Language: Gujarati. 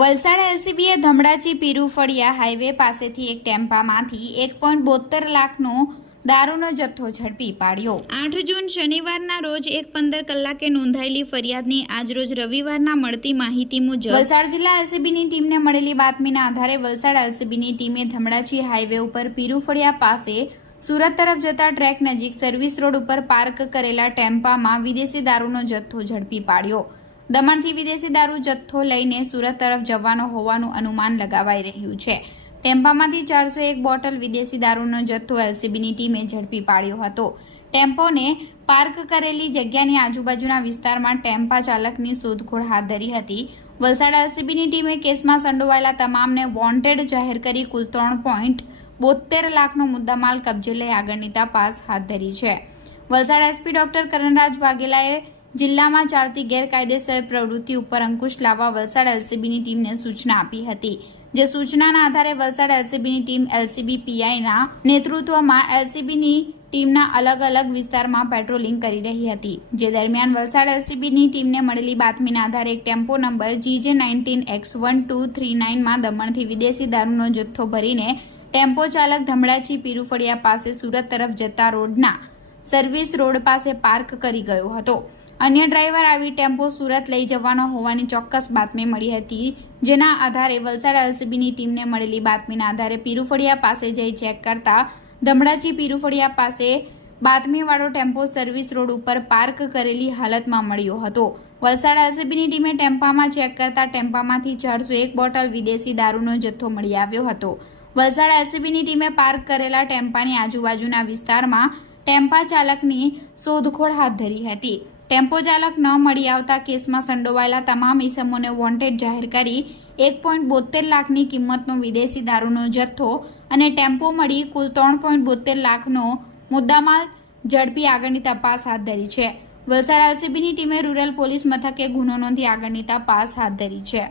વલસાડ એલસીબીએ ધમડાચી પીરુફળિયા હાઈવે પાસેથી એક ટેમ્પામાંથી એક પોઈન્ટ બોતેર લાખનો દારૂનો જથ્થો ઝડપી પાડ્યો. આઠ જૂન શનિવારના રોજ એક પંદર કલાકે નોંધાયેલી ફરિયાદની આજરોજ રવિવારના મળતી માહિતી મુજબ વલસાડ જિલ્લા એલસીબીની ટીમને મળેલી બાતમીના આધારે વલસાડ એલસીબીની ટીમે ધમડાચી હાઈવે ઉપર પીરુફળિયા પાસે સુરત તરફ જતા ટ્રેક નજીક સર્વિસ રોડ ઉપર પાર્ક કરેલા ટેમ્પામાં વિદેશી દારૂનો જથ્થો ઝડપી પાડ્યો. દમણથી વિદેશી દારૂ જથ્થો લઈને સુરત તરફ જવાનો હોવાનું અનુમાન લગાવાઈ રહ્યું છે. ટેમ્પામાંથી ચારસો એક બોટલ વિદેશી દારૂનો જથ્થો એલસીબીની ટીમે ઝડપી પાડ્યો હતો. ટેમ્પોને પાર્ક કરેલી જગ્યાની આજુબાજુના વિસ્તારમાં ટેમ્પા ચાલકની શોધખોળ હાથ ધરી હતી. વલસાડ એલસીબીની ટીમે કેસમાં સંડોવાયેલા તમામને વોન્ટેડ જાહેર કરી કુલ ત્રણ પોઈન્ટ બોતેર લાખનો મુદ્દામાલ કબજે લઈ આગળની તપાસ હાથ ધરી છે. વલસાડ એસપી ડોક્ટર કરણરાજ વાઘેલાએ જિલ્લામાં ચાલતી ગેરકાયદેસર પ્રવૃત્તિ ઉપર અંકુશ લાવવા વલસાડ એલસીબીની ટીમને સૂચના આપી હતી. જે સૂચનાના આધારે વલસાડ એલસીબીની ટીમ એલસીબી પીઆઈના નેતૃત્વમાં એલસીબીની ટીમના અલગ અલગ વિસ્તારમાં પેટ્રોલિંગ કરી રહી હતી. જે દરમિયાન વલસાડ એલસીબીની ટીમને મળેલી બાતમીના આધારે એક tempo number GJ nineteen X one two three નાઇનમાં દમણથી વિદેશી દારૂનો જથ્થો ભરીને ટેમ્પો ચાલક ધમડાચી પીરુફળિયા પાસે સુરત તરફ જતા રોડના સર્વિસ રોડ પાસે પાર્ક કરી ગયો હતો. અન્ય ડ્રાઈવર આવી ટેમ્પો સુરત લઈ જવાનો હોવાની ચોક્કસ બાતમી મળી હતી, જેના આધારે વલસાડ એલસીબીની ટીમને મળેલી બાતમીના આધારે પીરુફળિયા પાસે જઈ ચેક કરતા ધમડાચી પીરુફળિયા પાસે બાતમીવાળો ટેમ્પો સર્વિસ રોડ ઉપર પાર્ક કરેલી હાલતમાં મળ્યો હતો. વલસાડ એલસીબીની ટીમે ટેમ્પામાં ચેક કરતા ટેમ્પામાંથી ચારસો એક બોટલ વિદેશી દારૂનો જથ્થો મળી આવ્યો હતો. વલસાડ એલસીબીની ટીમે પાર્ક કરેલા ટેમ્પાની આજુબાજુના વિસ્તારમાં ટેમ્પા ચાલકની શોધખોળ હાથ ધરી હતી. ટેમ્પો ચાલક ન મળી આવતા કેસમાં સંડોવાયેલા તમામ ઇસમોને વોન્ટેડ જાહેર કરી એક પોઈન્ટ બોતેર લાખની કિંમતનો વિદેશી દારૂનો જથ્થો અને ટેમ્પો મળી કુલ ત્રણ પોઈન્ટ બોતેર લાખનો મુદ્દામાલ ઝડપી આગળની તપાસ હાથ ધરી છે. વલસાડ એલસીબીની ટીમે રૂરલ પોલીસ મથકે ગુનો નોંધી આગળની તપાસ હાથ ધરી છે.